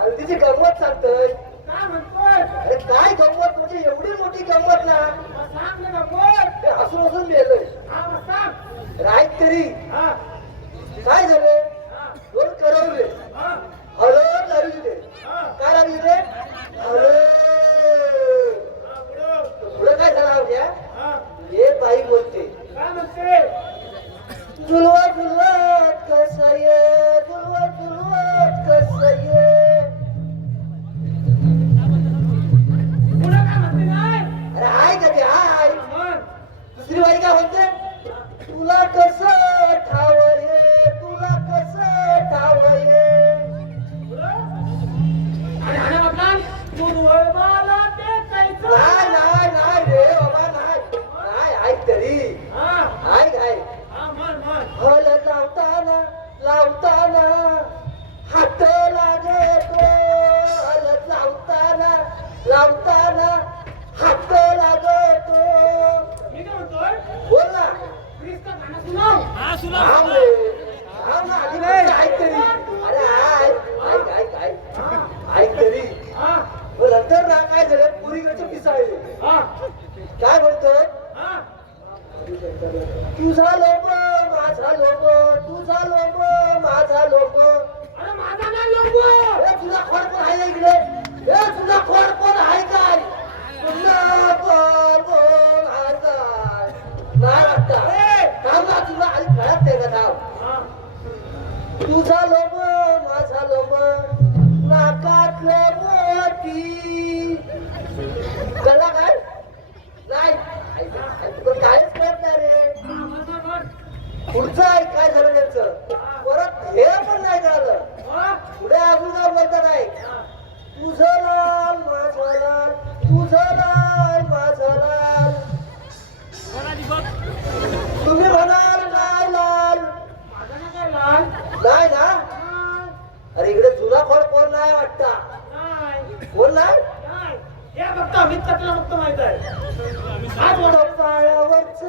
हल्दीची गंमत सांगतोय. काय म्हणतोय? अरे काय गंमत म्हणजे एवढी मोठी गंमत ना सांग ना बोल. ते हसून हसून मेलंय. हा मग सांग. राईट तरी हा काय झाले हा दोन करवले हा हलो लावली तिथे हा काय लावली तिथे हलो हा पुढं. पुढे काय झालं आवड्या हा हे बाई बोलते काय म्हणते. जुलवत जुलवत कसं ये जुलवत जुलवत कसं ये पुढं काय म्हणते नाही. अरे हाय का ते हाय मग दुसरी बाई काय म्हणते तुला कसं ठाव ये तुला कसं ठाव ये पुढं. आणि हाणे म्हटला तू मला ते कायचं. नाही नाही नाही रे बाबा नाही नाही ऐक तरी हा ऐक ऐक हा म्हण हल लावताना लावताना हात लागतो हल लावताना लावताना हात लागतो मी काय म्हणतोय. बोल ना प्लीज का गाणं सुनाव. हा थांब रे थांब ना आधी नाही ऐक तरी अरे ऐक ऐक ऐक ऐक ऐक तरी हा मग नंतर ना काय झालं पुरीकडचे पिसाळले हा काय म्हणतो हा तुझा लोक माझा लोक तुझा लोक माझा लोक अरे माझा नाही लोक. ए तुझा खोड पण आहे ना इकडे ए तुझा खोड पण आहे काय तुझा खोड पण आहे काय नाही वाटतं थांब ना तुला आधी कळत नाही का थांब हा तुझा लोक माझा लोक नाकातलं मोठी कळला काय नाही तुला कायच कळत नाही रे म्हण. पुढचं आहे काय झालं त्यांचं परत हे पण नाही झालं पुढे अजून काय बोलतात आहे तुझं लाल माझा लाल तुझं लाल माझा लाल तुम्ही म्हणाल काय लाल माझा ना काय लाल. नाही ना अरे इकडे जुना खोड कोण नाही वाटता नाही कोण नाही नाही. हे फक्त अमित कटला फक्त माहित आहे. आज तुझं पायावरच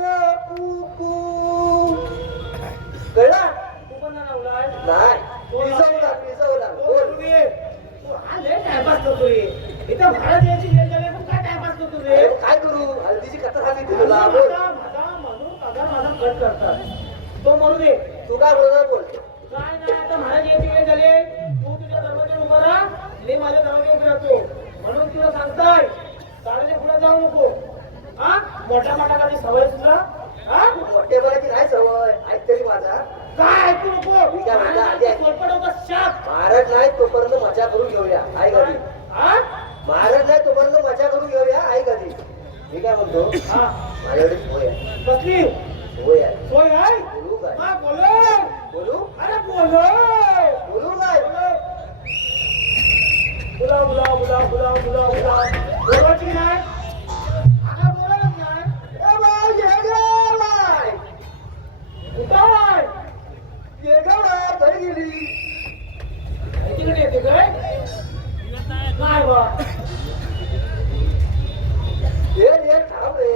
कुकू कळला तू पण नाही लावलाय. नाही पिजवला पिजवला बोल तू हा लय टाइमपास करतो रे. इथं भारत यायची वेळ झाली पण काय टाइमपास करतो रे. अरे काय करू हल्दीची कथा झाली तुला बोल माझा कट करतात. तो मरू दे. तू काय बोलणार बोल काय नाही आता महाराज यायची वेळ झाली. तू तुझ्या दरवाज्यावर उभा राहा. मी माझ्या दरवाज्यावर उभे राहतो. म्हणून तुला सांगताय चालले पुढे जाऊ नको. हा मोठ्या मोठ्या सवय तुला. हा मोठेपणाची नाही सवय ऐक तरी माझा काय ऐकू नको. मी काय म्हणतो, आधी ऐक. सोडपट होता शाप. महाराज नाही तोपर्यंत मजा करून घेऊया आई कधी हा महाराज नाही तोपर्यंत मजा करून घेऊया आई कधी मी काय म्हणतो हा माझ्याकडे सोय आहे कसली सोय आहे सोय आहे. बोलू काय हा बोलो. बोलू अरे बोलो. बोलू काय बुला बुला बुला बुला बुला बुला बोलायची नाही. आता बोलायलाच नाही. ए बाय ये गे बाय कुठं आहे? ये गे बाय घरी गेली तिकडे येते काय नाही बा. ये थांब रे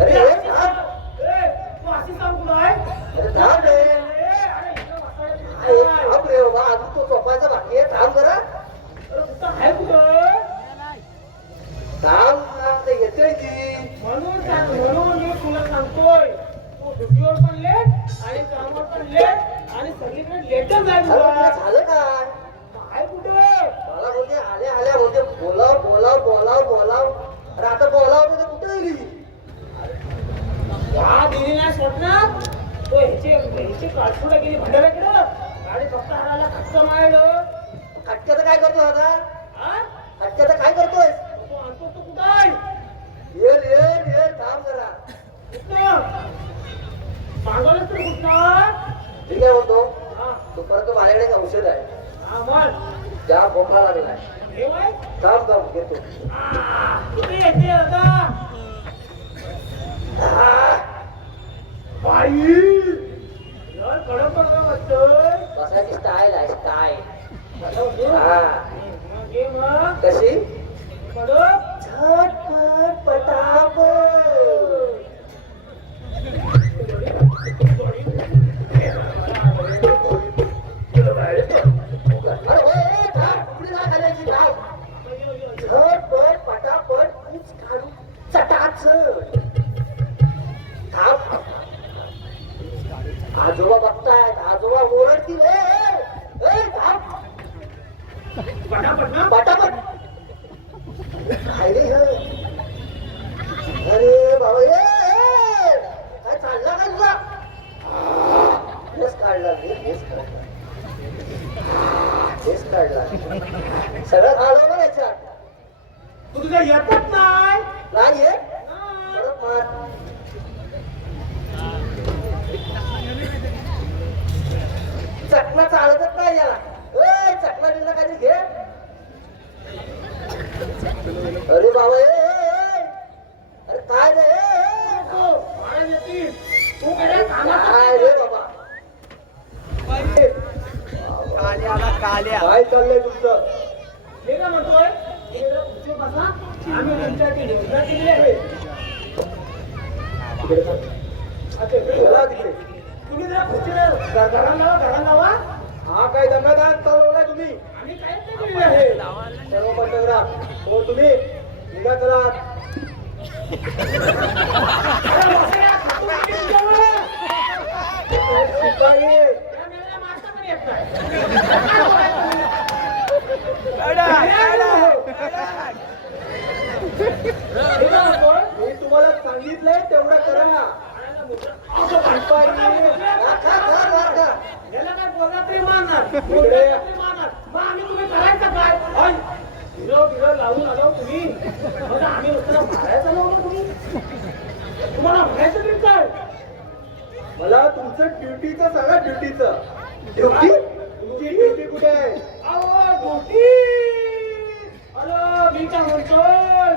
अरे ये थांब ए, तू अशी सांग कुठं आहे? अरे थांब रे अरे इथं बसायचं अरे नाही. थांब रे बाबा अजून तो झोपायचा बाकी आहे थांब जरा अरे कुठं आहे कुठं? थांब आता येतोय ती म्हणून मी तुला सांगतोय तू ड्युटीवर पण लेट आणि कामावर पण लेट आणि सगळीकडे लेटच आहे अरे तुला तुला. झालं काय आहे कुठं? मला बोलते आल्या आल्या बोलते बोलाव बोलाव बोलाव बोलाव अरे आता बोलाव म्हणजे कुठे गेली या दिली नाही स्वप्नात. तो ह्याचे काठपुडा गेली भंडाऱ्याकडं. गाडी फक्त हाडाला खटका मारलं. खटक्याचं काय करतोय आता हा? खटक्याचं काय करतोय तो आणतो तो कुठं आहे? ये थांब जरा कुठं? सांगायलाच तर कुठं? ठीक आहे म्हणतो हा, तो परत माझ्याकडे एक औषध आहे हा, म्हण. त्या बोंबला लागलाय हे वय? थांब थांब घेतो किती येते आता? बाई यार कडक कडक वाटतंय. बसायची स्टाईल आहे स्टाईल आता बघू. हा मग ये मग. कशी कडक. झटपट पटापट अरे होय, थांब, कुठे जा घालायची, थांब. झटपट पटापट ऊस काढू सगळं घालवलं याच्यात तू तुझ्या येतच नाही. नाही आहे नाही. परत मार चकना चालतच नाही याला ए चकना बिकना काहीतरी घे अरे बाबा अरे काय रे तू मला येतील. तू काय काय रे बाबा काय चाललंय तुमचं हे काय म्हणतोय हे जरा खुर्चीवर बसा. आम्ही तुमच्यासाठी निवडा केली आहे. अच्छा, चला तिकडे तुम्ही जरा खुर्चीला घराला लावा. हा काय दंगादान चालवलाय तुम्ही आम्ही काहीच नाही केलेलं आहे. सर्व पंचग्राम हो तुम्ही निघा चला अरे बसा, खातो किती तुझ्यावर? शिपाई या मेल्याला मारता पण येत नाही. हे काय म्हणतोय? मी तुम्हाला सांगितलंय तेवढं करा ना शिपाई याला काय बोलणार तरी मारणार. बोलणार तरी मारणार. मग आम्ही तुम्ही करायचं काय? अय, हिरो लावून आलो तुम्ही. मग आम्ही नुसतं मारायचं नव्हतं तुम्ही. तुम्हाला म्हणायचं तरी काय? मला तुमचं ड्युटीचं सांगा ड्युटीचं ड्युटी तुमची ड्युटी कुठे आहे अहो, ड्युटी. अरे, मी काय म्हणतोय?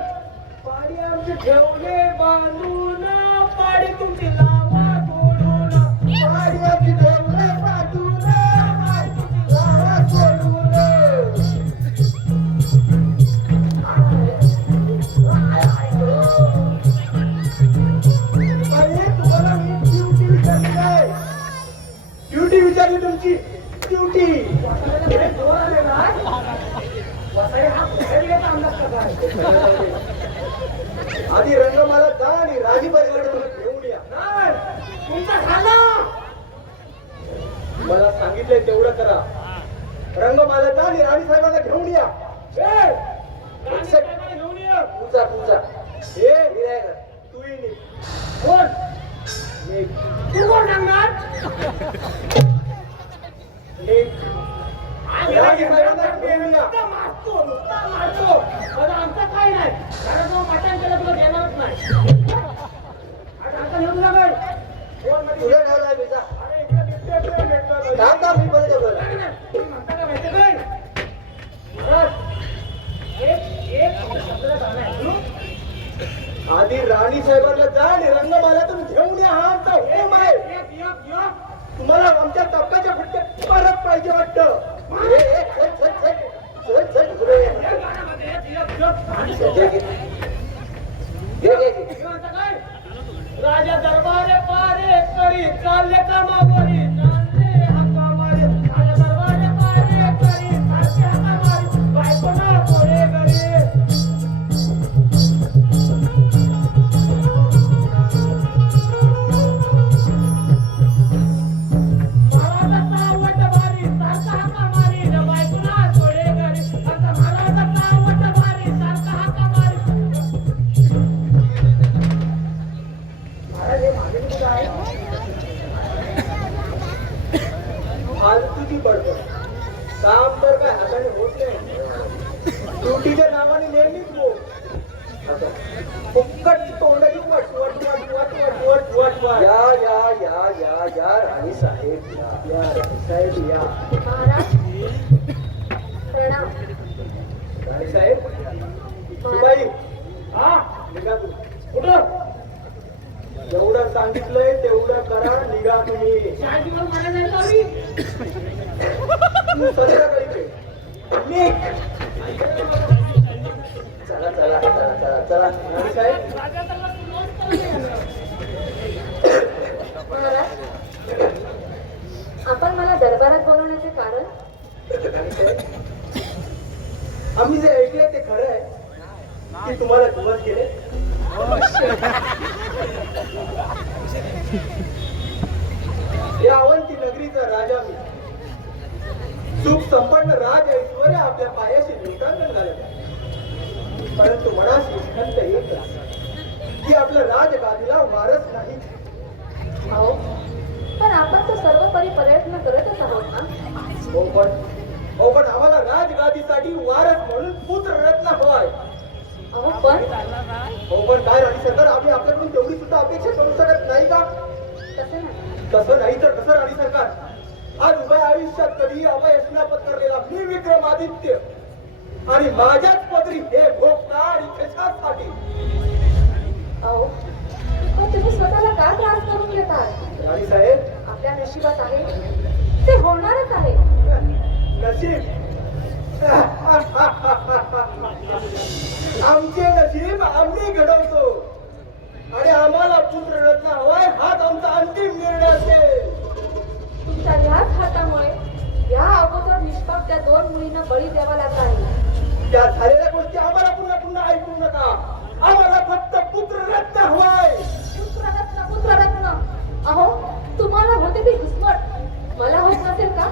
पाडी आमचे ठेवले बांधून, पाडी तुमची लावा सोडून. पाडी आमची ठेवले बांधून, पाडी तुमची लावा सोडून. बाई, तुम्हाला मी ड्युटी विचारली आहे. ड्युटी विचारली तुमची ड्युटी वसायला काय जोर आलेला आहे? वसाई हा कुठे गेला अंदाज का काय? आधी रंगमाला जा आणि राजी परिवार घेऊन या नाही, तुमचं झालं. मला सांगितलंय तेवढं करा रंगमाला जा आणि राणी साहेबांना घेऊन या ए, राणी साहेबांना घेऊन ये. तुझा हे आहे ना तू ये कोण? निघ. तू कोण सांगणार? निघ. आम्ही राणी साहेबांना घेऊन या नुसता मारतो. आता आमचं काही नाही. कारण तो मटण केलं तुला देणारच नाही. आता आमचं घेऊन जा बाई. कोण मध्ये? तुझ्या ठेवलाय मी जा अरे, इकडे भेटतोय. थांब मी मध्ये ठेवलं नाही, नाही. तुम्ही म्हणता का माहिती काय? महाराज, एक शब्दाला गाणं आहे. हं? आधी राणी साहेबांना जा आणि रंगमालातून घेऊन या हा आमचा हुकूम आहे एक. तुम्हाला आमच्या टप्प्याच्या फटके परत पाहिजे वाटतं चल पुढे ये. घे, घे. घे, घे, घे. राजा दरबारे पारे करी चालले कामावरी चालले हकामारी राजा दरबारे पारे करी चालले हकामारी बायकोना पोरे घरी महाराजाचा आवट भारी सारखा हकामारी बायकोना पोरे घरी आता महाराजाचा आवट भारी सारखा हकामारी फालतूची बडबड काम तर काय हाताने होत नाही ड्युटीच्या नावाने नेहमीच बोल फुक्कट तोंडाची वट वट वट वट वट वट वट वट या राणी साहेब या राणी साहेब या महाराज प्रणाम राणी साहेब शिपाई हा निघा तुम्ही कुठं जेवढं सांगितलंय तेवढं करा निघा तुम्ही शाळेची मला मला नाही लावली. तू संध्याकाळी ये. निघ. चला चला चला चला चला राणी साहेब महाराज आपण मला दरबारात बोलवण्याचे कारण आम्ही जे ऐकले ते खरं आहे की तुम्हाला दिवस गेले या अवंती नगरीचा राजा मी सुख संपन्न राज ऐश्वर्य आपल्या पायाशी लोटांगण घालत आहे परंतु मनास खंत एकच की आपल्या राजगादीला वारस नाही अहो पण आपण तर सर्वपरी प्रयत्न करतच आहोत ना हो पण हो पण आम्हाला राजगादीसाठी वारस म्हणून पुत्र रत्न हवाय. अहो पण हो पण काय राणी सरकार, आम्ही आपल्याकडून तेवढी सुद्धा अपेक्षा करू शकत नाही का? तसं नाही. तसं नाही तर कसं राणी सरकार? आज उभ्या आयुष्यात कधीही अपयश पत्करलेला मी विक्रमादित्य आणि माझ्याच पदरी हे भोगता आणि कशासाठी? अहो पण तुम्ही स्वतःला का त्रास करून घेतात? राणी साहेब, आपल्या नशिबात आहे ते होणारच आहे. नशीब आमचे नशीब आम्ही घडवतो आणि आम्हाला पुत्र रत्न हवाय हाच आमचा अंतिम निर्णय असेल. तुमच्या ह्याच हातामुळे या अगोदर निष्पाप त्या 2 मुलींना बळी द्यावा लागला आहे. त्या झालेल्या गोष्टी आम्हाला पुन्हा पुन्हा ऐकू नका. आम्हाला फक्त पुत्र रत्न हवाय. पुत्ररत्न पुत्ररत्न. अहो तुम्हाला होते ते घुसमट, मला होत नसेल का?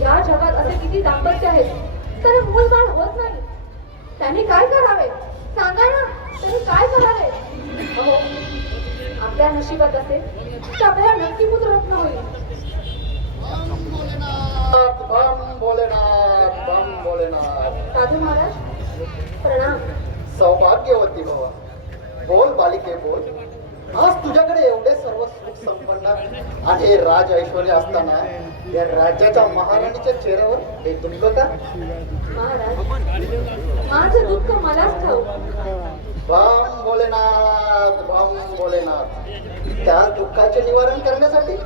या जगात असे किती दाम्पत्य आहेत तर मूलबाळ होत नाही. त्यांनी काय करावे सांगा ना, त्यांनी काय करावे? अहो आपल्या नशिबात असेल तर आपल्याला नक्की पुत्ररत्न होईल. बम भोलेनाथ, बम भोलेनाथ. साधू महाराज प्रणाम. सौभाग्यवती भव. बोल बालिके बोल. आज तुझ्याकडे एवढे सर्व सुख संपन्न आणि हे राज ऐश्वर्य असताना या राज्याच्या महाराणीच्या चेहऱ्यावर हे दुःख का? महाराज माझं दुःख मलाच ठाऊक. बम भोलेनाथ, बम भोलेनाथ. त्या दुःखाचे निवारण करण्यासाठी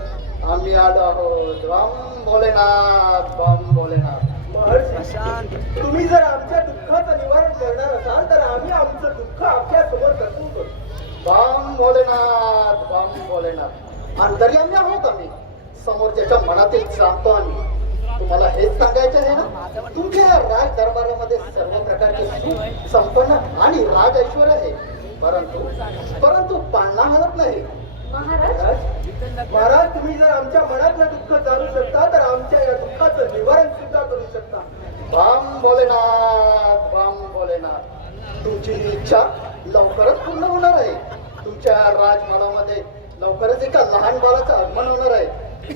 आम्ही आलो आहोत. बम भोलेनाथ, बम भोलेनाथ. तुम्ही जर आमच्या दुःखाचं निवारण करणार असाल तर आम्ही आमचं दुःख आपल्या समोर प्रस्तुत करू. बम भोलेनाथ, बम भोलेनाथ. अंतर्यामी आहोत आम्ही, समोरच्याच्या मनातील जाणतो आम्ही. तुम्हाला हेच सांगायचं आहे ना, तुमच्या राज दरबारामध्ये सर्व प्रकारचे सुख संपन्न आणि राज ऐश्वर्य आहे, परंतु पाळणा हलत नाही. महाराज महाराज तुम्ही जर आमच्या मनातलं दुःख जाणू शकता तर आमच्या या दुःखाचं निवारण सुद्धा करू शकता. बम भोलेनाथ, बम भोलेनाथ. तुमची ही इच्छा लवकरच पूर्ण होणार आहे. तुमच्या राजमहालामध्ये लवकरच एका लहान बाळाचं आगमन होणार आहे.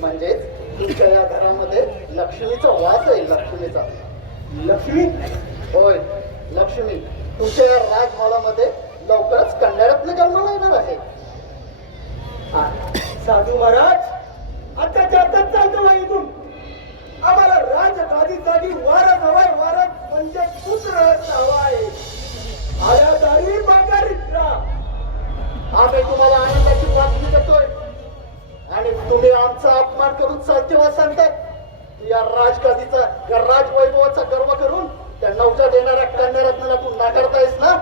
म्हणजेच तुमच्या या घरामध्ये लक्ष्मीचा वास आहे. लक्ष्मीचा. लक्ष्मी? होय लक्ष्मी. तुमच्या या राजमहालामध्ये लवकरच कन्यारत्न जन्माला येणार आहे. साधू महाराज आताच्या आताच चालतो बा इथून. आम्हाला राजगादीसाठी वारस हवाय. वारस म्हणजे पुत्र रत्न हवाय. आल्या दारी माघारी फिरा. आम्ही तुम्हाला आनंदाची बातमी देतोय आणि तुम्ही आमचा अपमान करून चालतेव्हा सांगतात या राजगादीचा, या राजवैभवाचा गर्व करून त्या नवजात देणाऱ्या कन्यारत्नाला तू नाकारतायस ना.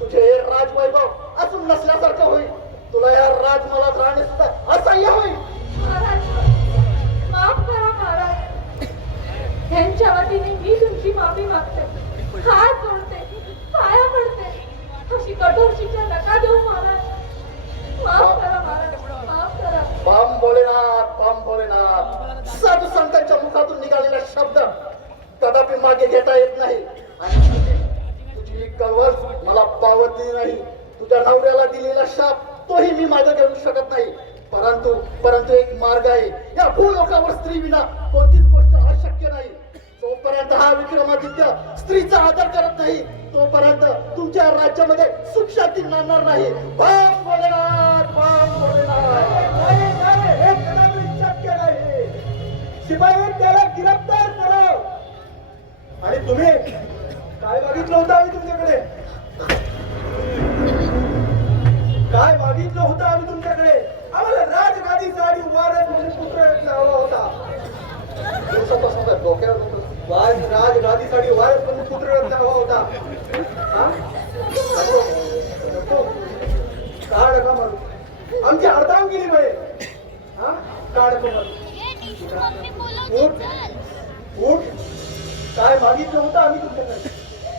तुझे हे राजवैभव असून नसल्यासारखं होईल. तुला या राजमहालात राहणे सुद्धा असह्य होईल. महाराज माफ करा महाराज. ह्यांच्या वतीने मी तुमची माफी मागते, हात जोडते, पाया पडते. अशी कठोर शिक्षा नका देऊ महाराज. माफ करा महाराज, माफ करा. बम भोलेनाथ, बम भोलेनाथ. साधू संतांच्या मुखातून निघालेला शब्द कदापि मागे घेता येत नाही. आणि तुझी ही कळवळ मला पावतली नाही. तुझ्या नवऱ्याला दिलेला शाप तोही मी मागे घेऊ शकत नाही. परंतु एक मार्ग आहे. या भूलोकावर स्त्री विना कोणतीच गोष्ट अशक्य नाही. जोपर्यंत हा विक्रमादित्य स्त्रीचा आदर करत नाही तोपर्यंत तुमच्या राज्यामध्ये सुख शांती नांदणार नाही. बम भोलेनाथ, बम भोलेनाथ. हे कदापि शक्य नाही. शिपाई त्याला गिरफ्तार करा. आणि तुम्ही काय मागितलं होतं आम्ही तुमच्याकडे? काय मागितलं होतं आम्ही तुमच्याकडे? आम्हाला राजगादीसाठी वारस म्हणून पुत्र रत्न हवा होता. राजगादीसाठी वारस म्हणून पुत्र रत्न हवा होता. का नका मारू? आमची अर्धांगिनी बळे. का नको मारू? उठ. काय मागितलं होतं आम्ही तुमच्याकडे?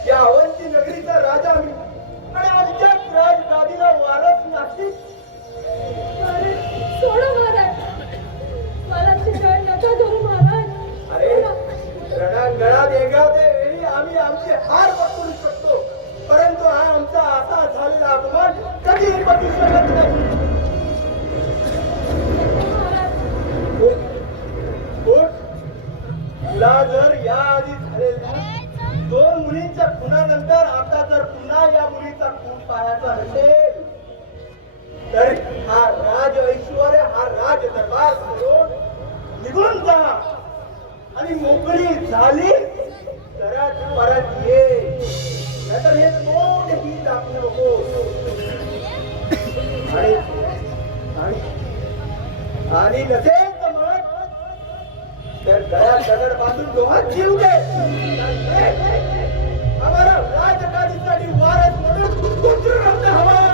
या अवंती नगरीचा राजा आम्ही आणि आमच्याच राजगादीला वारस नाही. सोडा महाराज, मला शिकाय नका करू महाराज. अरे रणांगणात एखाद्या वेळी आम्ही आमचे हार पकडू शकतो, परंतु हा आमचा असा झालेला अपमान कधीही पटू शकत नाही. तुला जर या आधी झालेल्या 2 मुलींच्या खुनानंतर आता जर पुन्हा या मुलीचा खून पाहायचा नसेल तर हा राज ऐश्वर्य हा राज दरबार सोडून निघून जा आणि मोकळी झाली तरच परत ये नाहीतर हे कोणही दाखवू नको आणि नसेल तर मग तर गळ्यात दगड बांधून डोहात जीव दे आम्हाला राजकारणीसाठी वारस म्हणून कुठून हवाय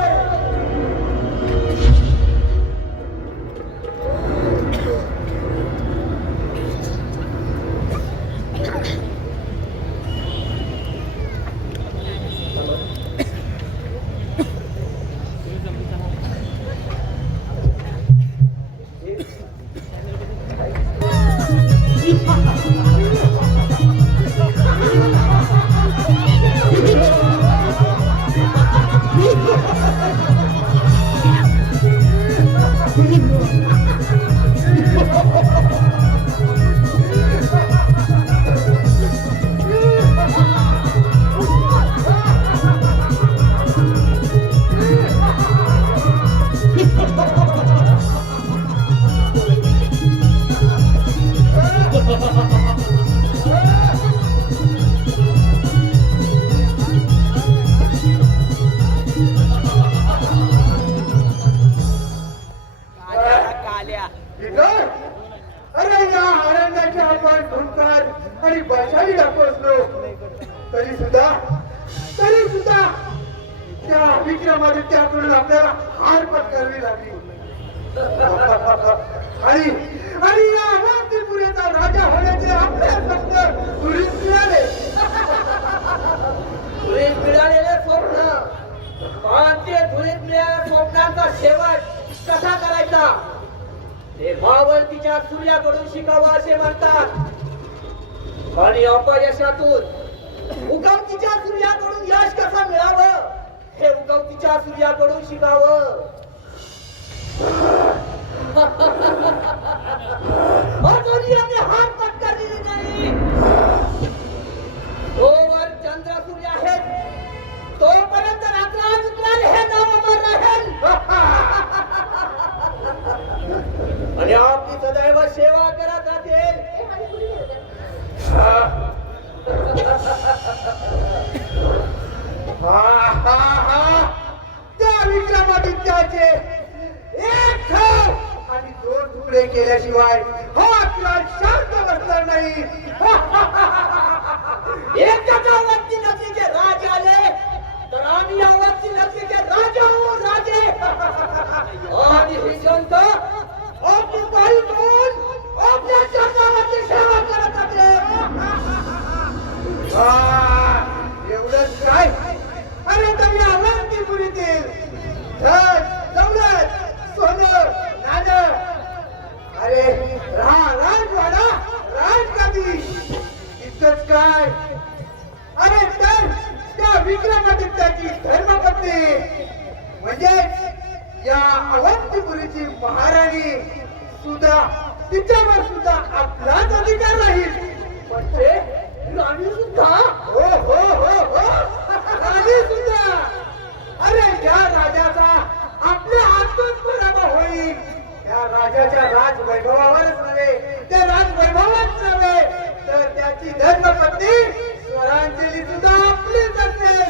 अरे या आनंदाच्या आपण भूमकार आणि बळशाली दाखवलो तरी सुद्धा त्या विक्रमादित्याकडून आपल्याला हार पत्करावी लागली आणि या अवंतीपुरीचा राजा होण्याचे आपले फक्त धुळीत मिळालेले स्वप्न ते धुळीत मिळालेल्या स्वप्नांचा शेवट कसा करायचा ते भावतीच्या सूर्याकडून शिकावं असे म्हणतात आणि अपयशातून उगवतीच्या सूर्याकडून यश कसं मिळावं हे उगवतीच्या सूर्याकडून शिकावं अजूनही आपले हात पत्करलेले नाही तोवर चंद्र सूर्य आहेत तोपर्यंत रात्र हे नाव अमर राहील आणि आपली सदैव सेवा करत राहतील त्या विक्रमादित्याचे एक आणि 2 तुकडे केल्याशिवाय हा आपला शांत बसणार नाही एकाच्या वरती नगरीचे राज आले तर आम्ही यावरती नगरीचे राजा हो राजे आणि ही जनता आपली पायी घेऊन आपल्या चरणावरची सेवा करत आहे एवढंच काय अरे तर या अवंतीपुरीतील धन दौलत सोनं नाणं अरे राजवाडा राजगादी इतकंच काय अरे तर त्या विक्रमादित्याची धर्मपत्नी म्हणजे या अवंतीपुरीची महाराणी सुद्धा तिच्यावर सुद्धा आपलाच अधिकार राहील म्हणजे राणी सुद्धा हो हो हो हो राणी सुद्धा अरे या राजाचा आपल्या हातून पराभव होईल त्या राजाच्या राजवैभवावरच नव्हे त्या राजवैभवाच नव्हे तर त्याची धर्मपत्नी स्वरांजली सुद्धा आपलीच असेल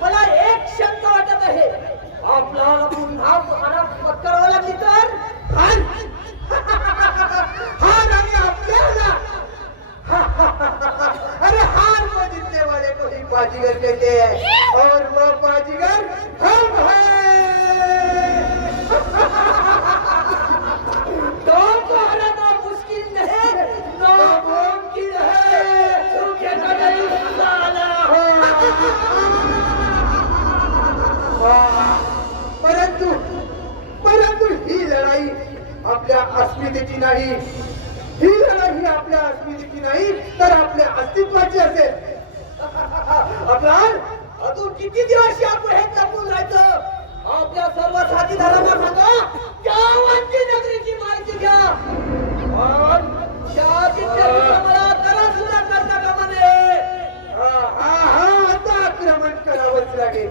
मला एक शंका वाटत आहे आपल्याला पुन्हा पत्करावं लागली तर हार आणि आपल्याला अरे हार को जीतने वाले को ही बाजीगर कहते हैं और वो बाजीगर हम हैं तो हराना मुश्किल नहीं नामुमकिन है सूखे कदम साला परंतु ही लढाई आपल्या अस्मितेची नाही ही लढाई आपल्या अस्मितेची नाही तर आपल्या अस्तित्वाची असेल आपण अजून किती दिवस या गुहेत लपून राहायचं आपल्या सर्व साथीदारांना सांगा त्या अवंती नगरीची माहिती घ्या पण त्या आदित्य विक्रमाला जरा सुद्धा करता कामा नये. आता आक्रमण करावंच लागेल.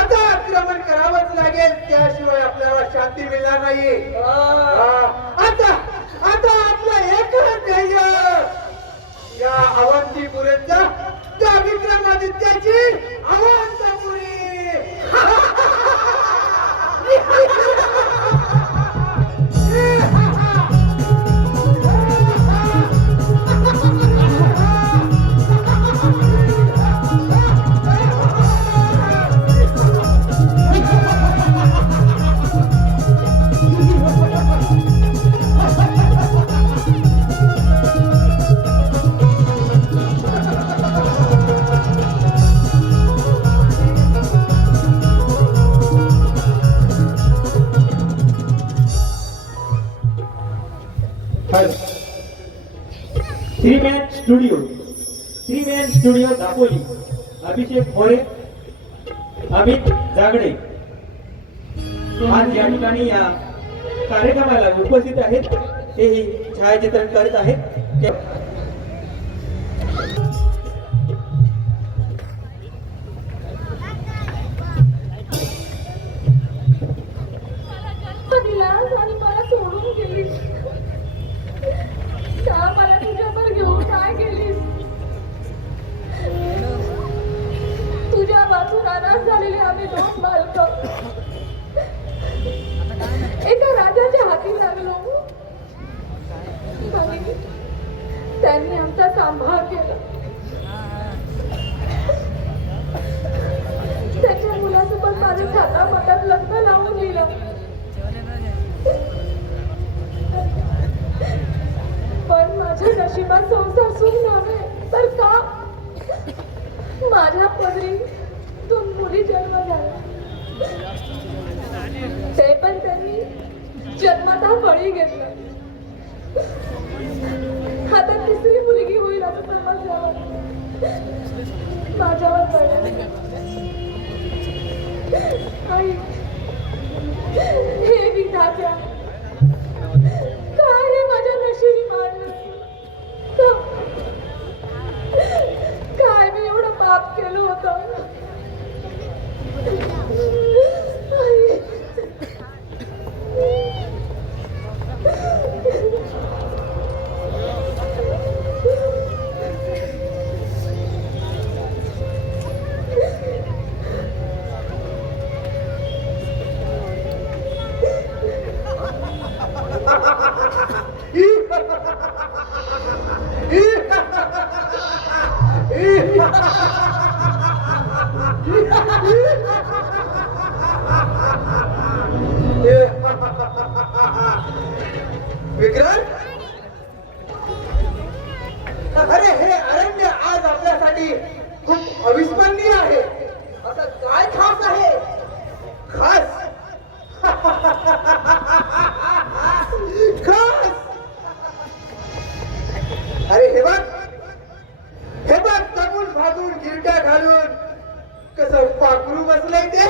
आता आक्रमण करावंच लागेल. त्याशिवाय आपल्याला शांती मिळणार नाही. आता आता आपलं एकच ध्येय या अवंतीपुरीचा त्या विक्रमादित्याची Avantipuri. Three man studio Dapoli. Abhishek More, Amit Jagade आज या ठिकाणी या कार्यक्रमाला उपस्थित आहेत. तेही छायाचित्रण करत आहेत. विलास आणि मला सोडून गेलीस. का मला तुझ्यावर घेऊन काय केलीस? तुझ्या वाचून अनाथ झालेले आम्ही दोन बालक एका राजाच्या हाती लागलो आणि त्यांनी आमचा सांभाळ केला. त्याच्या मुलासोबत माझ्या थाटामाटात लग्न लावून दिलं. पण माझ्या नशिबात संसार सुख नव्हे तर का माझ्या पदरी दोन मुली जन्म झाला. ते पण त्यांनी जन्मतः बळी घेतलं. आता तिसरी मुलगी होईल असं समजल्यावर माझ्यावर पडलं. आई, हे विधात्या, काय हे माझ्या नशिबी मारलं? काय मी एवढं पाप केलं होतं? आई. विक्रम, अरे हे अरण्य आज आपल्यासाठी खूप अविस्मरणीय आहे. असं काय खास आहे? खास खास अरे हे बघ तगून भागून गिरट्या घालून कसं पाखरू बसलंय ते.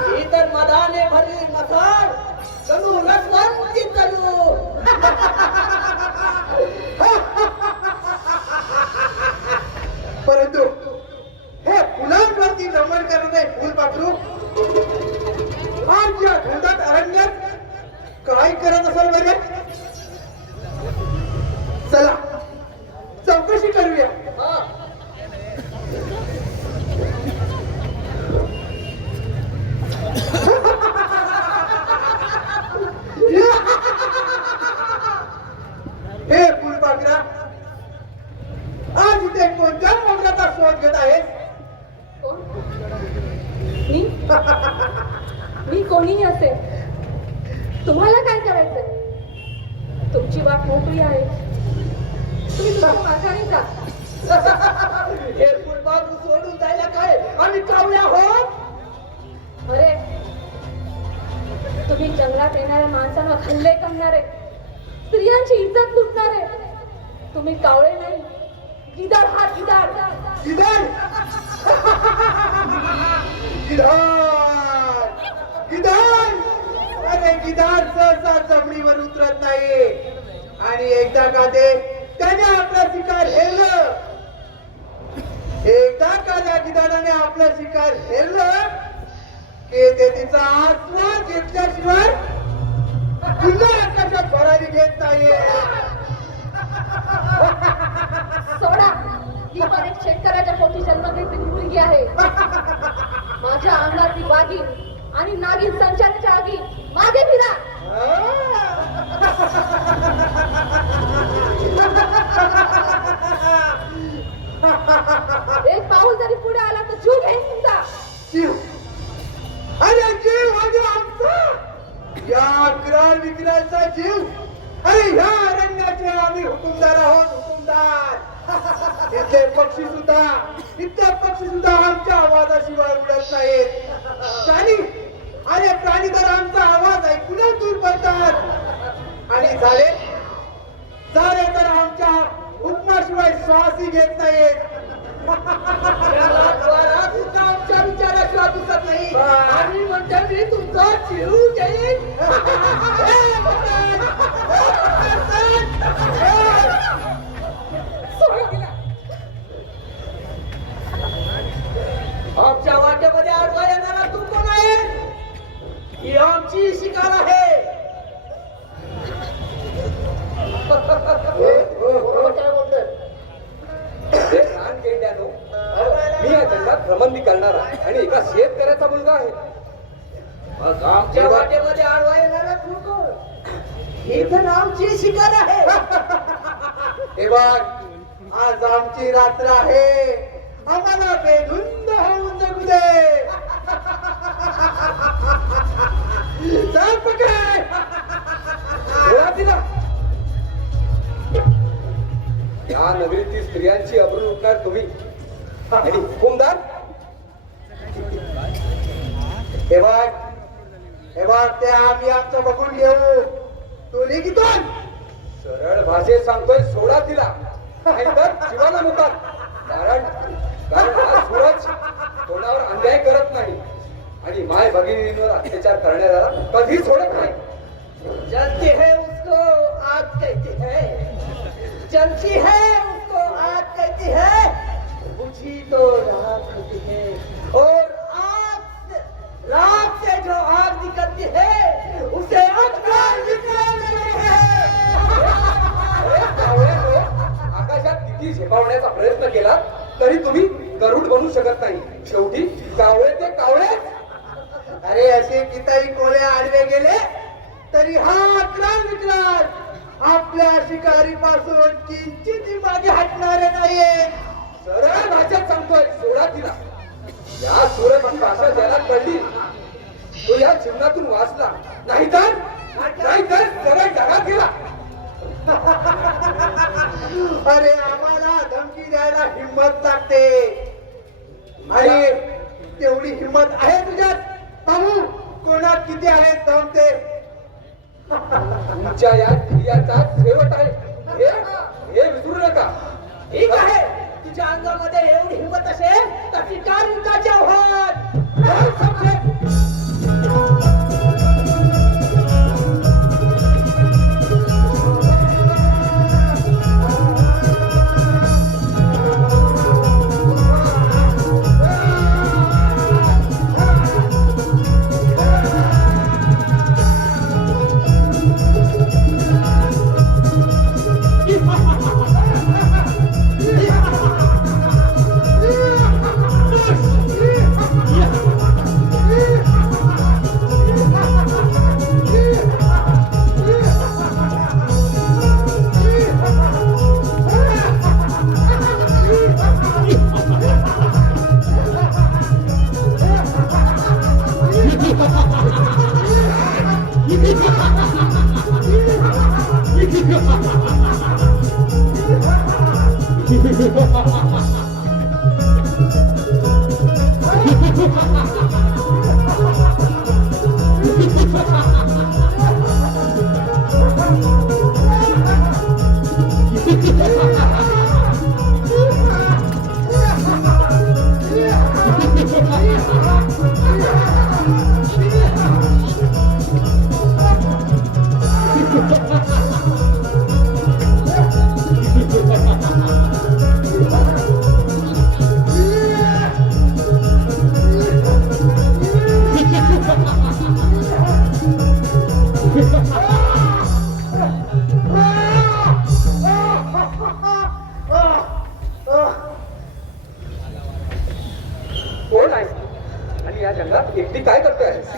ही तर मदाने भरली मसाळ तनू रसवंती तनू. परंतु हे फुलांवरती नमन करणारे फुलपाखरू आज या घनदाट अरण्यात काय करत असाल बरे? चला चौकशी करूया. हे फुलपाखरा, आज इथे कोणत्या मोगऱ्याचा शोध घेत आहेस? कोण? मी कोणीही असेल, तुम्हाला काय करायचंय? तुमची वाट मोकळी आहे. तुम्ही तुमच्या मार्गाने जा. हे फुलपाखरू सोडून जायला काय आम्ही कावळ्या आहोत? अरे, तुम्ही जंगलात येणाऱ्या माणसांवर हल्ले करणारे, स्त्रियांची इज्जत लुटणारे, तुम्ही कावळे नाही, गिधाड हा गिधाड. गिधाड गिधाड गिधाड. अरे गिधाड सहसा जमिनीवर उतरत नाही आणि एकदा का त्याने आपला शिकार हेरलं, एकदा का त्या गिधाडाने आपलं शिकार हेरलं की ते तिचा आस्वाद घेतल्याशिवाय पुन्हा आकाशात भरारी घेत नाहीये. सोडा, ही पण एक शेतकऱ्याच्या पोटी जन्म घेतलेली मुलगी आहे. माझ्या अंगातली वाघीण आणि नागिन संचाराच्या आगी मागे फिरा. एक पाऊल जरी पुढे आला तर जीव घेईन तुमचा. जीव, अरे जीव म्हणजे आमचा, या करार विकराचा जीव. अरे ह्या अरण्याचे आम्ही हुकुमदार आहोत, हुकुमदार. इथले पक्षी सुद्धा आमच्या आवाजाशिवाय उडत नाहीत. प्राणी, अरे प्राणी तर आमचा आवाज ऐकूनच दूर पडतात आणि झाले तर आमच्या हुकमाशिवाय श्वासही घेत नाहीत. सुद्धा आमच्या विचाराशिवाय दिसत नाही. आम्ही म्हणतो मी तुमचा जीव घेईन. आमच्या वाट्यामध्ये आडवा येणारा तू कोण आहे? ही आमची शिकार आहे. काय बोलतोय? मी या जंगलात भ्रमंती करणारा आणि एका शेतकऱ्याचा मुलगा आहे. आमच्या वाटेमध्ये आडवा येणारा तू कोण? ही तर आमची शिकार आहे. हे बघ, आज आमची रात्र आहे, आम्हाला बेधुंद होऊन जगू दे. चल पकड. या नगरीतील स्त्रियांची अब्रू लुटणार तुम्ही आणि हुकुमदार. हे बघ, ते आम्ही आमचं बघून घेऊ. तू निघितून. सरळ भाषेत सांगतोय, सोडा तिला, नाहीतर जीवाला मुकाल. कारण हा सूरज कोणावर अन्याय करत नाही आणि माय भगिनींवर अत्याचार करणाऱ्याला कधी सोडत नाही. जलती है उसको आग कहती है, जलती है उसको आग कहती है, बुझी तो राख होती है और राख से जो आग निकलती है उसे अंगार निकालते हैं. आकाशात किती झेपावण्याचा प्रयत्न केला तरी तुम्ही गरुड बनू शकत नाही. शेवटी कावळे ते कावळेच. अरे असे कितीही कोळे आडवे गेले तरी हा विक्रांत आपल्या शिकारीपासून किंचितही मागे हटणारे नाहीये. सरळ भाषेत सांगतोय, सोडा तिला. या सूरजची भाषा ज्याला कळली तो या जीवनातून वाचला, नाहीतर सरळ जगात गेला. अरे आम्हाला धमकी द्यायला हिंमत लागते आणि तेवढी हिंमत आहे तुझ्यात? पाहू कोणात किती आहे दम ते. तुमच्या या क्रियाचा शेवट आहे हे विसरू नका. ठीक आहे, तुझ्या अंगामध्ये एवढी हिंमत असेल तर शिकार युद्धाचे आव्हान. तू या जंगलात एकटी काय करते आहेस?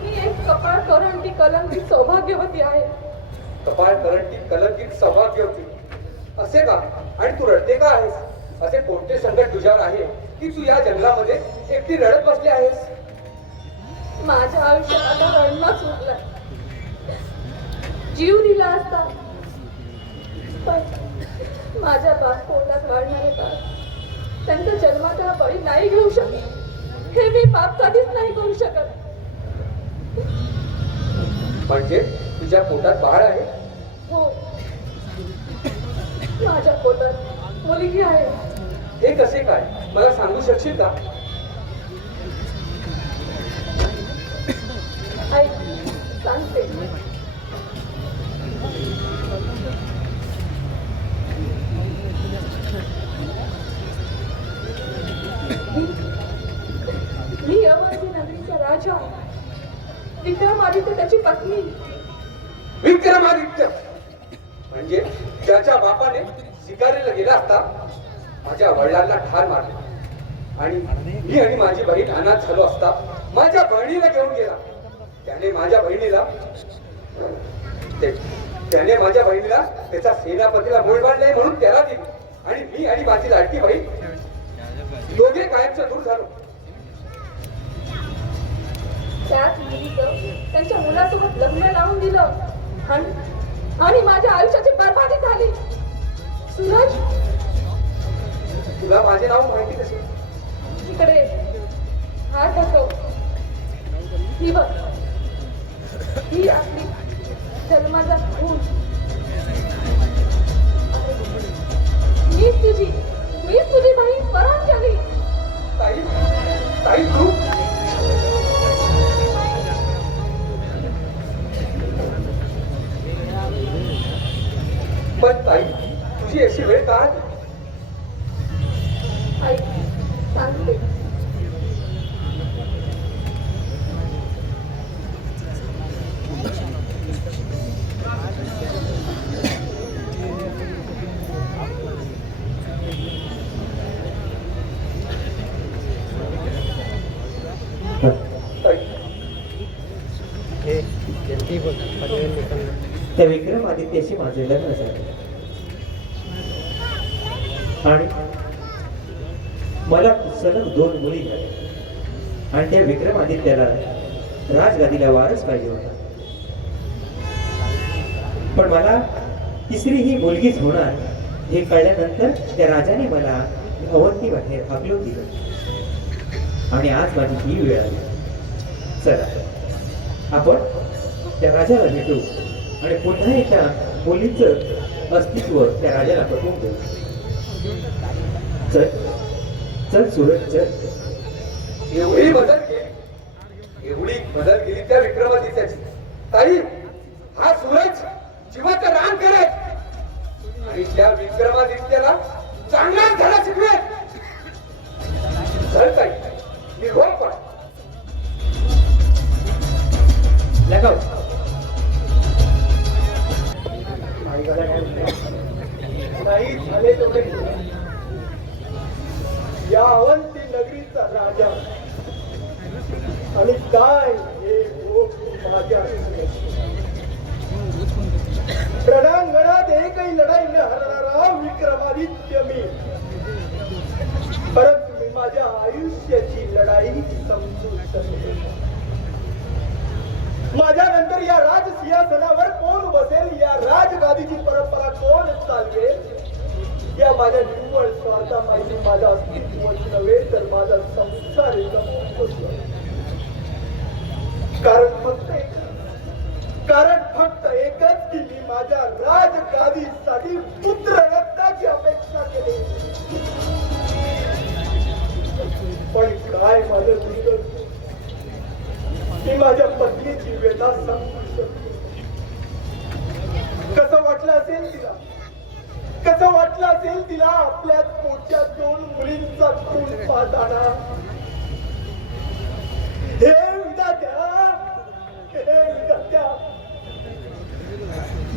मी एक कपाळ करंटी कलंकित सौभाग्यवती आहे. कपाळ करंटी कलंकित सौभाग्य होती असे का? आणि तू रडते का आहेस? असे कोणते संकट तुझ्यावर आहे की तू या जंगलामध्ये एकटी रडत बसली आहेस? माझ्या आयुष्यात आता रडणं सुटलंय. जीव दिला असता पण माझ्या पोटात वाढणारे बाळ त्यांचा जन्माचा बळी नाही घेऊ शकत. हे मी पाप कधीच नाही करू शकत. म्हणजे तुझ्या पोटात बाळ आहे? हो, माझ्या पोटात मुलगी आहे. हे कसे काय मला सांगू शकशील का? आई सांगते. मी अवधी नगरीचा राजा विक्रमादित्य त्याची पत्नी. विक्रमादित्य म्हणजे त्याच्या बापाने शिकारीला गेला असता माझ्या वडिलांना ठार मारले आणि मी आणि माझी बहीण अनाथ झालो असता माझ्या बहिणीला घेऊन गेला. त्याने माझ्या बहिणीला त्याच्या सेनापतीला मूळ बांधले म्हणून त्याला दिली आणि मी आणि माझी लाडकी बहीण दोघे कायमचं दूर झालो. त्याच मुलीचं त्यांच्या मुलासोबत लग्न लावून दिलं आणि माझ्या आयुष्याची बरबादी झाली. सूरज, तुला माझे नाव माहिती कसे? इकडे हात दाखव. ही बघ, ही आपली जन्माचा खून. मीच तुझी बहीण परांजली. ताई ताई तू पण ताई तुझी अशी वेळ का आली? आई सांगते. त्या विक्रमादित्याशी माझे लग्न झाले आणि मला सलग 2 मुली झाल्या आणि त्या विक्रमादित्याला राजगादीला वारस पाहिजे होता. पण मला तिसरी ही मुलगीच होणार हे कळल्यानंतर त्या राजाने मला अवंती बाहेर हाकलून दिलं आणि आज माझी ही वेळ आली. चला आपण त्या राजाला भेटू आणि पुन्हा एकदा मुलीचं अस्तित्व त्या राजाला पटवून देऊ. चल चल सूरज चल. एवढी बदल केली त्या विक्रमादित्याची. ताई हा सूरज जीवाचं रान करेल आणि त्या विक्रमादित्याला चांगला धडा शिकवेल. चल ताई निघून पड. लगाव. नाही झाले तेवढे या अवंती नगरीचा राजा आणि काय हे माझ्या रणांगणात एकही लढाई न हरणारा विक्रमादित्य मी. परंतु मी माझ्या आयुष्याची लढाई समजू शकतो. माझ्या नंतर या राज सिंहासनावर कोण बसेल, या राजगादीची परंपरा कोण चालवेल, या माझ्या निव्वळ स्वार्थापायी माझा अस्तित्वच नव्हे तर माझा संसार कारण फक्त एकच की मी माझ्या राजगादीसाठी पुत्र रक्ताची अपेक्षा केली. पण काय माझं दुर्दैव, मी माझ्या पत्नीची वेदना समजू शकतो. कसं वाटलं असेल तिला आपल्या पोटच्या 2 मुलींचा खून पाहताना. हे विधात्या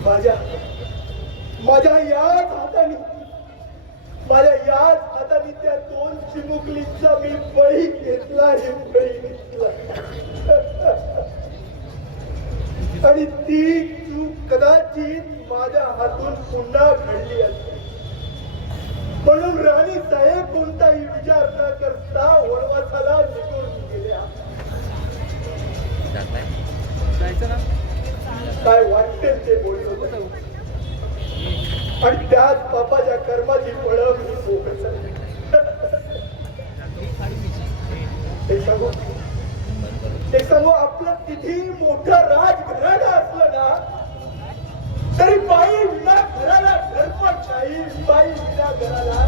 माझ्या याच हाताने त्या 2 चिमुकलीचा मी बळी घेतला हे बळी घेतला आणि ती चूक कदाचित माझ्या हातून पुन्हा घडली असते म्हणून राणी साहेब कोणताही विचार न करता वनवासाला निघून गेल्या. काय वाटते ते बोललो होते. आणि त्याच बापाच्या कर्माची फळं मी भोगत आहे. ते सांगू आपलं किती मोठं राजघराणं असलं ना तरी बाई विना घराला घर पण नाही. बाई विना घराला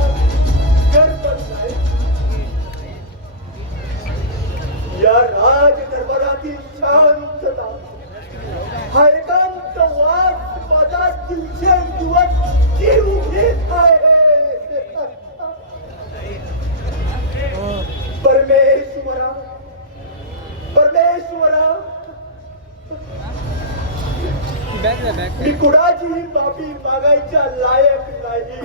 घर पण नाही. या राज दरबारातील शांतता हा एकांत वास माझा दिवसेंदिवस जीव घेत आहे. परमेश्वरा परमेश्वरा मी कुणाचीही माफी मागायच्या लायक नाही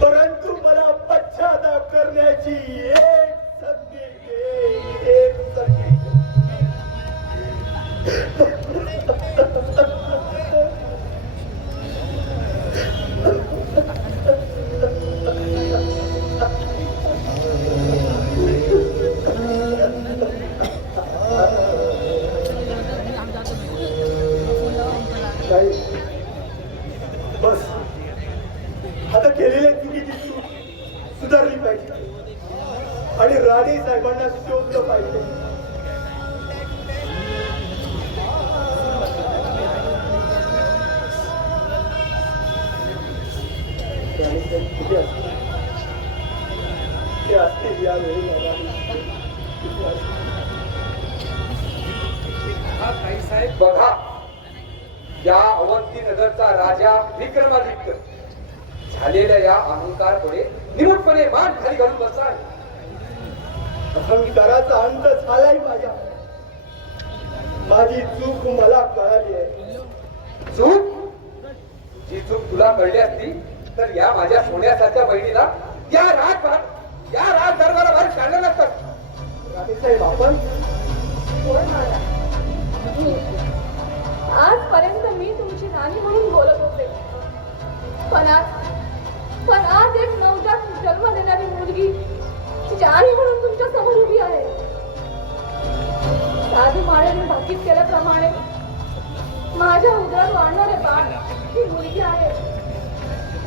परंतु मला पश्चाताप करण्याची एक संधी दे. एक संधी नाही. बस आता केलेल्या चुकीची चूक सुधारली पाहिजे आणि राणे साहेबांना शोधलं पाहिजे. राणे साहेब कुठे असतील? ते असतील यावेळी साहेब बघा या अवंती नगरचा राजा विक्रमादित्य झालेल्या या अहंकारपुढे निमूटपणे मान खाली घालून बसलाय. अहंकाराचा अंत झालाय माझ्या. माझी चूक मला कळाली आहे. चूक जी चूक तुला कळली असती तर या माझ्या सोन्यासारख्या बहिणीला या राज दरबाराबाहेर काढलं नसतं. राणीसाहेब आपण होय महाराज. आजपर्यंत मी तुमची राणी म्हणून बोलत होते पण आज एक नवजात जन्म देणारी मुलगी तिची आई म्हणून तुमच्या समोर उभी आहे. साधू महाराजांनी भाकीत केल्याप्रमाणे माझ्या उदरात वाढणारे बाळ ही मुलगी आहे.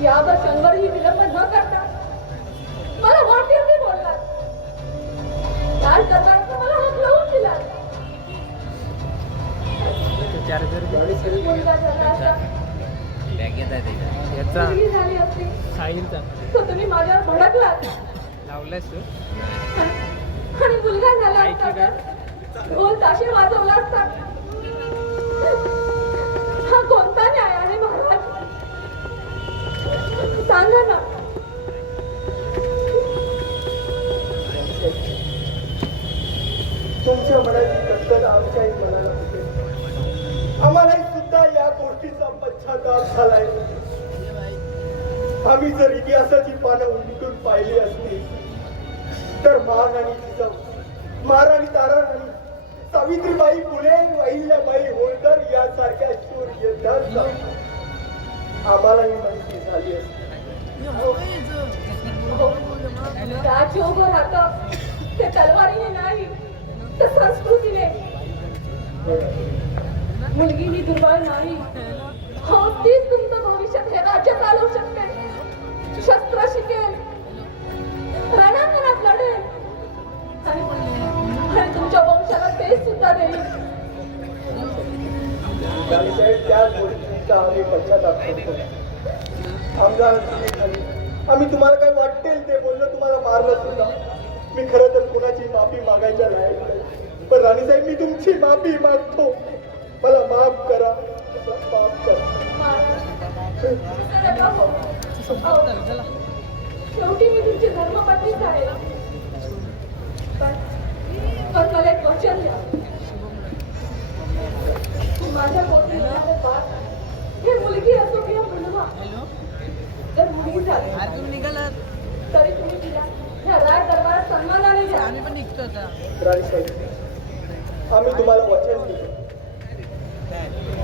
यावर क्षणभरही विलंब न करता मला वाटेल ते बोलणार. लाल दरबारात मला हात लावून दिला. मुलगा झाला असता, मुलगी झाली असती तर तुम्ही माझ्यावर भडकलात. आणि मुलगा झाला असता तर ढोल ताशे वाजवला असता. हा कोणता न्याय आहे महाराज? सांगा ना. तुमच्या मनाची कल्पना आमच्याही मनाला होते. आम्हालाही सुद्धा या गोष्टीचा पश्चाताप झालाय. आम्ही जर इतिहासाची पानं उलटून पाहिली असती तर महाराणी ताराराणी, सावित्रीबाई फुले, अहिल्याबाई होळकर यासारख्या शूर योद्ध्यांचा आम्हालाही माहिती झाली असती. राज्य उभं राहतं ते तलवारीने नाही तर संस्कृतीने. मुलगी ही दुर्बळ नाही. हो, तीच तुमचं भविष्यात हे राज्य चालवू शकते. शस्त्र शिकेल, रणांगणात लढेल आणि तुमच्या वंशाला तेच सुद्धा देईल. त्याच गोष्टीचा आम्ही पश्चाताप करतो. आमदार आम्ही तुम्हाला काय वाटेल ते बोललो, तुम्हाला मारलं सुद्धा. मी खरं तर कुणाची माफी मागायच्या लायक नाही. पण राणीसाहेब मी तुमची माफी मागतो. मला माफ करा, माफ करा. शेवटी मी तुमची धर्मपत्नीच आहे. पण मला एक वचन द्या. माझ्या पोटी येणारे बाळ हे मुलगी असो किंवा मुलगा, जर मुली झाली तरी तुम्ही राणीसाहेब, आम्ही तुम्हाला वचन दिलं,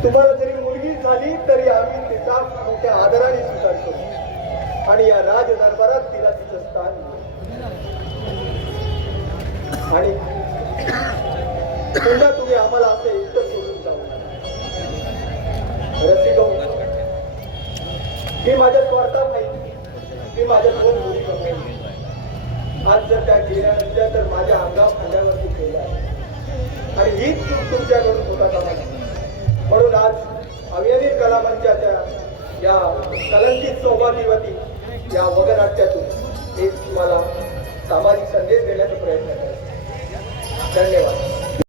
तुम्हाला जरी मुलगी झाली तरी आम्ही तिचा मोठ्या आदराने स्वीकार करू आणि या राज दरबारात तिला तिचं स्थान देऊ. आणि पुन्हा तुम्ही आम्हाला असं एकटं सोडून जाऊ रसिको, मी माझ्या स्वार्थापायी मी माझ्या दोन मुली गमावली. आज जर त्या गेल्यानंतर तर माझ्या अंगावर खांद्यावरती केला आणि हीच चूक तुमच्याकडून होता कामा नये. म्हणून आज अभियानी कला मंचाच्या या कलंकित सौभाग्यवती या वगनाट्यातून एक तुम्हाला सामाजिक संदेश देण्याचा प्रयत्न करायचा. धन्यवाद.